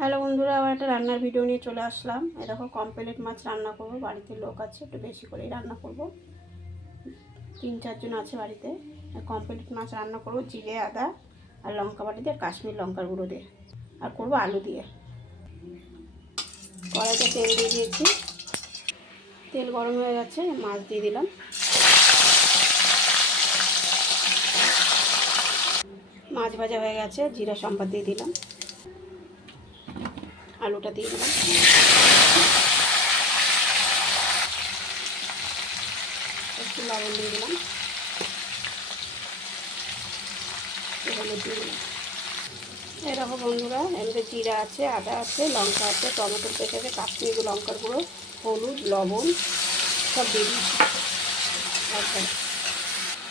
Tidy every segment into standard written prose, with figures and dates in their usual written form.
Hello বন্ধুরা, আবার একটা রান্নার ভিডিও নিয়ে চলে আসলাম। এ দেখো কমপ্লিট মাছ রান্না করব। বাড়িতে লোক আছে, একটু বেশি করেই রান্না করব। 3-4 জন আছে বাড়িতে। কমপ্লিট মাছ রান্না করব জিরে আদা আর লঙ্কা বাটি দিয়ে, কাশ্মীর লঙ্কার গুঁড়ো দিয়ে, আর করব আলু দিয়ে। কড়াইতে তেল দিয়ে দিয়েছি, তেল গরম হয়ে গেছে, মাছ দিয়ে দিলাম। মাছ ভাজা হয়ে গেছে, জিরা সম্বাদ দিয়ে দিলাম, আলুটা দিয়ে দিলাম, একটু লবণ দিয়ে দিলাম, হলুদ দিয়ে দিলাম। এরকম বন্ধুরা, এমনি জিরা আছে, আদা আছে, লঙ্কা আছে, টমেটো পেস্ট আছে, কাশ্মীরি লঙ্কার গুঁড়ো, হলুদ, লবণ সব দিয়ে দিয়েছি। তারপরে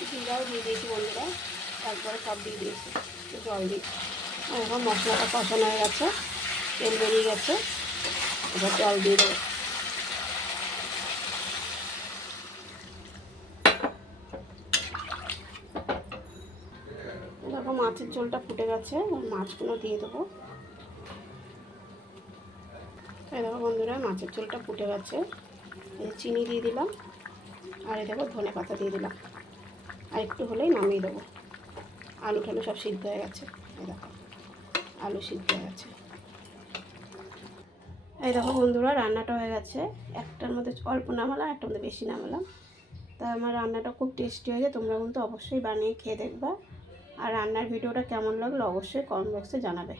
জিরাও দিয়ে দিয়েছি বন্ধুরা, তারপরে সব দিয়ে দিয়েছি, একটু জল দিয়েছি। এখন মশলাটা কষানো হয়ে গেছে, তেল বেরিয়ে গেছে, এবার জল দিয়ে দেবো। দেখো মাছের ঝোলটা ফুটে গেছে, মাছগুলো দিয়ে দেবো। এই দেখো বন্ধুরা, মাছের ঝোলটা ফুটে গেছে, চিনি দিয়ে দিলাম, আর এই দেখো ধনে পাতা দিয়ে দিলাম, আর একটু হলেই নামিয়ে দেবো। আলু ঠালু সব সিদ্ধ হয়ে গেছে, এই দেখো আলু সিদ্ধ হয়ে গেছে। এই দেখো বন্ধুরা, রান্নাটা হয়ে গেছে। একটার মধ্যে অল্প নামালাম, একটার মধ্যে বেশি নামালাম। তাই আমার রান্নাটা খুব টেস্টি হয়েছে, তোমরা কিন্তু অবশ্যই বানিয়ে খেয়ে দেখবা। আর রান্নার ভিডিওটা কেমন লাগলো অবশ্যই কমেন্ট বক্সে জানাবে।